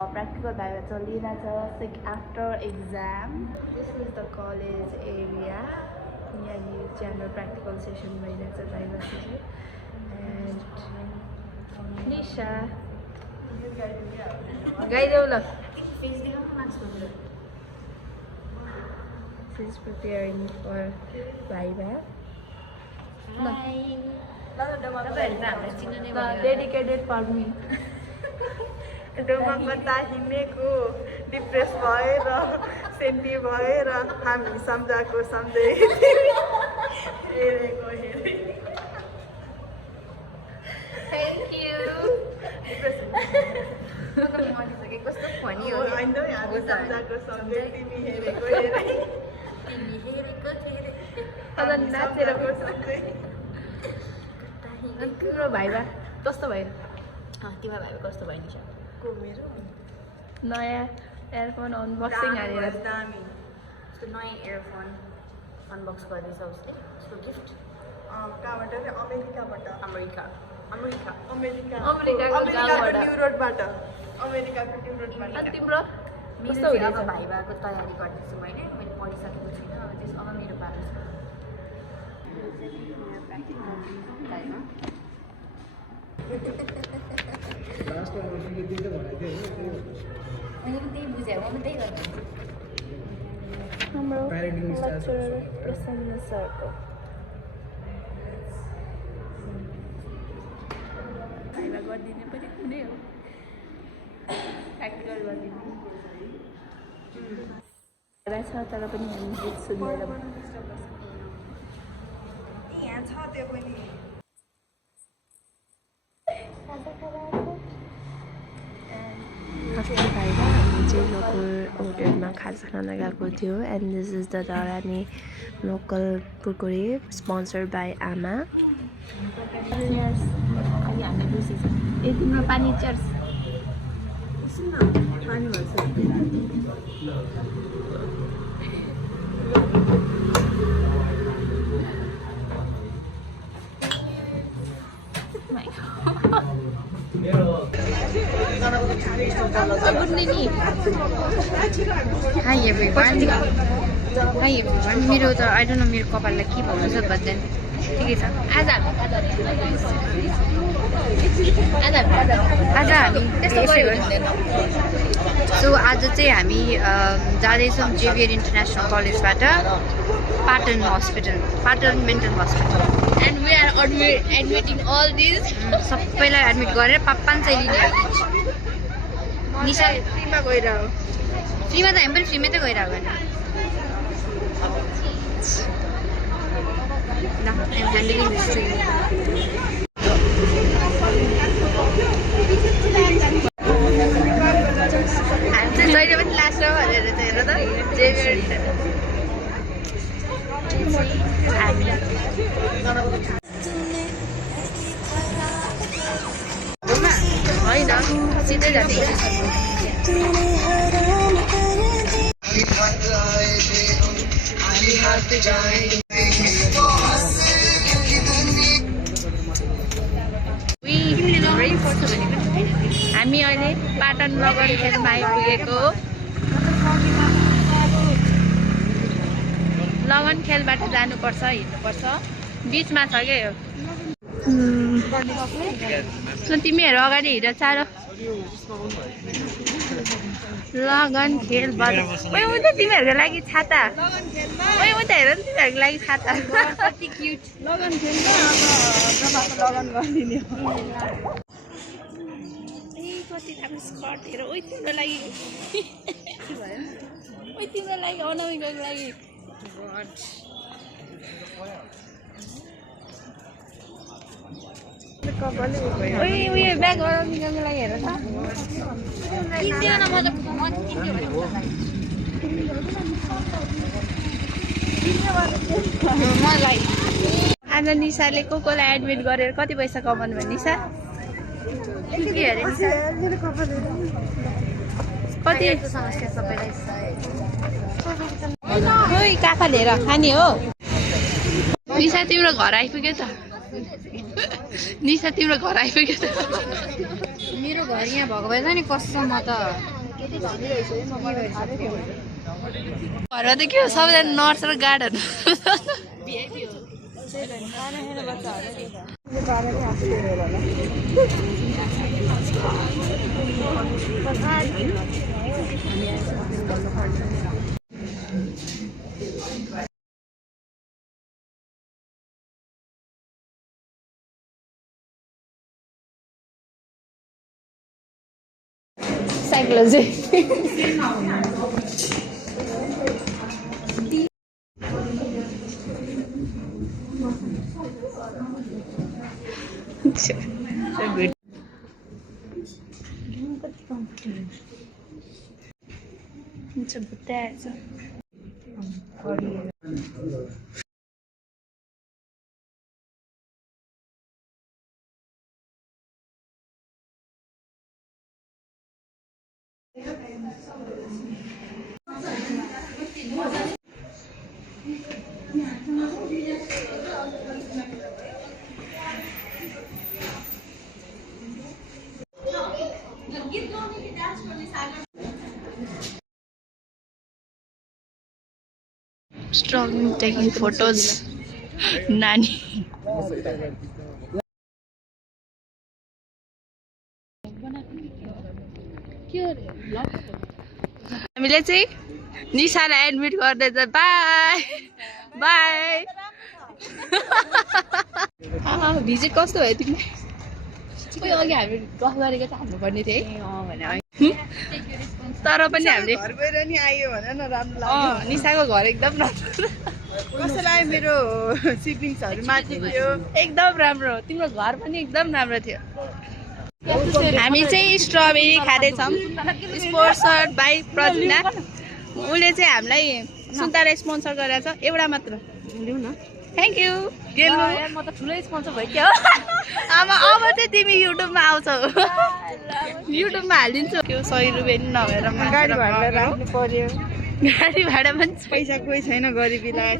Practical viva chaliरहेछ after exam. This is the college area. यहाँनिर चाहिँ हाम्रो practical session भइरहेछ viva session. And Nisha गाइदेऊ ल face देखाउनु मास्क लगाएर. She is preparing for viva. Hi. Dedicated for me. Doma कता हिमेको depress भएर सेन्टी भएर हामी सम्झाको सम्झै हेरेको हेरे Thank you. कस्तो फनी हो होइन हामी सम्झाको सम्झै तिमी हेरेको हेरे तिमी हेरेको हेरे अनि नाचेरको सम्झै तिम्रो भाइबा कस्तो भयो तिम्रो भाइबा कस्तो भयो नि को मेरो नयाँ एयरफोन अनबक्सिङ हालेर दामी यस्तो नयाँ एयरफोन अनबक्स गर्दैछ उसले उसको गिफ्ट कहाँबाट अमेरिकाबाट अमेरिकाको गाउँबाट न्यु रोडबाट अमेरिकाको न्यु रोडबाट अनि तिम्रो कस्तो हुँदैछ अब भाइभाको तयारी गर्दैछु मैले पढिसकेको छुइनँ अब त्यस अब मेरो पालो छ मैले पनि त्यही बुझेँ म पनि त्यही गर्छु हाम्रो लेक्चरर प्रसन्न सरको भाइबा गरिदिने पनि कुनै हो प्र्याक्टिकल गरिदिने छ तर पनि हामी गीत सुनेर यहाँ छ त्यो पनि After Viva, हामी चाहिँ लोकल होटलमा खाजा खान गएको थियो एन्ड दिस इज द धरानी लोकल कुरकुरे स्पोन्सर्ड बाई आमा ए तिम्रो पानी चर्स पानी भन्छ Hi everyone. मेरो त आई डोन्ट नो मेरो कपाललाई के भन्नु छ बट देन ठिकै छ आज हामी त्यस्तो गऱ्यो सो आज चाहिँ हामी जाँदैछौँ जेभियर इन्टरनेसनल कलेजबाट Patan mental hospital and we are admitting all this सबैलाई एडमिट गरेर 500 लिने निशा फ्रीमा गइरह फ्रीमा त हामी पनि फ्रीमै त गइरहेको होइन I'm handling this to you. जहिले पनि लास्ट हो भनेर चाहिँ हेर त होइन सिधै जाने हामी अहिले पाटन लगन खेलमा आइपुगेको लगन खेलबाट जानुपर्छ हिँड्नुपर्छ बिचमा छ क्या यो तिमीहरू अगाडि हिँड चाँडो लगन खेलबाट ओइ उता तिमीहरूको लागि छाता ओइ उता हेर नि तिमीहरूको लागि छाता कति क्युट लगन खेल्दा अब लगन गरिदिने कति राम्रो स्कर्ट हेर ओइ तिम्रो लागि ओइ तिम्रो लागि अनामिकाको लागि ओइ उयो ब्याग अनामिकाको लागि हेर त किन्दियो न मतलब म किन्दियो भने मलाई आज निशाले कोलाई एडमिट गरेर कति पैसा कमाउनु भयो निशा के अरे कति समस्या सबैलाई ओइ काका लिएर खाने हो निशा तिम्रो घर आइपुग्यो त निशा तिम्रो घर आइपुग्यो त मेरो घर यहाँ भएको भए नि कसम म त घरमा त के हो सबैजना नर्स र गार्डहरू psychology struggling taking photos. Nani. हामीले चाहिँ निशालाई एडमिट गर्दैछ बाई बाई भिजिट कस्तो भयो तिमीलाई खोइ अघि हामी गफ गरेको चाहिँ हाल्नुपर्ने थियो है तर पनि हामीले घर गएर नि आयो भने न राम्रो लाग्यो निशाको घर एकदम राम्रो कसैलाई मेरो सिब्लिङ्सहरु माथि थियो एकदम राम्रो तिम्रो घर पनि एकदम राम्रो थियो हामी चाहिँ स्ट्रबेरी खाँदैछौँ स्पोन्सर्ड बाई प्रतिना उसले चाहिँ हामीलाई सुन्तला स्पोन्सर गरेर छ एउटा मात्र लिऊ न थ्याङ्क यू म त ठुलै स्पोन्सर भयो क्या आमा अब चाहिँ तिमी युट्युबमा आउँछौ युट्युबमा हालिदिन्छु त्यो 100 रुपियाँ नि नभएर गाडी भाडा राख्नु पर्यो गाडी भाडा पनि पैसा कोही छैन गरिबीलाई